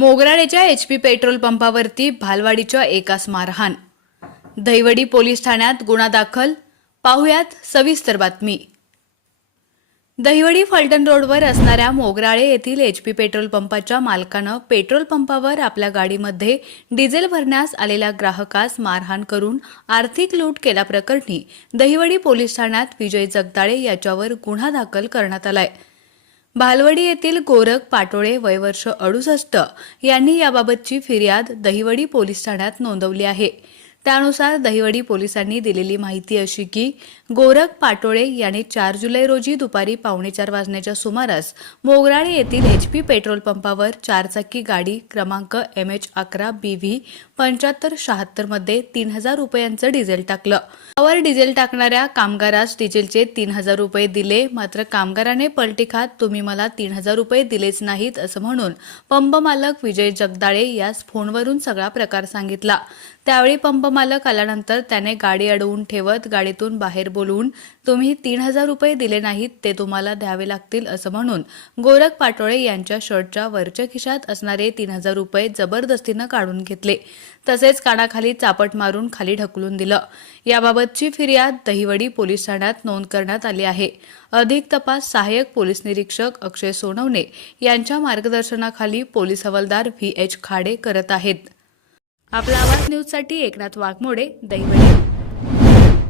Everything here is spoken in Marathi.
मोगराळेच्या HP पेट्रोल पंपावरती भालवाडीच्या एकास मारहाण। दहिवडी पोलीस ठाण्यात गुन्हा दाखल। पाहुयात सविस्तर बातमी। दहिवडी फलटण रोडवर असणाऱ्या मोगराळे येथील HP पेट्रोल पंपाच्या मालकानं पेट्रोल पंपावर आपल्या गाडीमध्ये डिझेल भरण्यास आलेल्या ग्राहकास मारहाण करून आर्थिक लूट केल्याप्रकरणी दहिवडी पोलीस ठाण्यात विजय जगदाळे याच्यावर गुन्हा दाखल करण्यात आलाय। भालवडी येथील गोरख पाटोळे वय वर्ष 68 यांनी याबाबतची फिर्याद दहिवडी पोलीस ठाण्यात नोंदवली आहे। त्यानुसार दहिवडी पोलिसांनी दिलेली माहिती अशी की गोरख पाटोळे यांनी 4 जुलै रोजी दुपारी 4:45 वाजण्याच्या सुमारास मोगराळे येथील HP पेट्रोल पंपावर 4 चाकी गाडी क्रमांक MH11BV 7576 मध्ये 3000 रुपयांचं डिझेल टाकलं। त्यावर डिझेल टाकणाऱ्या कामगारास डिझेलचे 3000 रुपये दिले, मात्र कामगाराने पलटी खात तुम्ही मला 3000 रुपये दिलेच नाहीत असं म्हणून पंप मालक विजय जगदाळे यास फोनवरून सगळा प्रकार सांगितला। त्यावेळी पंप मालक आल्यानंतर त्याने गाडी अडवून ठेवत गाडीतून बाहेर बोलवून तुम्ही 3000 रुपये दिले नाहीत ते तुम्हाला द्यावे लागतील असं म्हणून गोरख पाटोळे यांच्या शर्टच्या वरच्या खिशात असणारे 3000 रुपये जबरदस्तीनं काढून घेतले, तसेच कानाखाली चापट मारून खाली ढकलून दिलं। याबाबतची फिर्याद दहिवडी पोलीस ठाण्यात नोंद करण्यात आली आहे। अधिक तपास सहाय्यक पोलीस निरीक्षक अक्षय सोनवणे यांच्या मार्गदर्शनाखाली पोलीस हवालदार VH खाडे करत आहेत। आपला आवाज न्यूजसाठी एकनाथ वाघमोडे, दहिवडी।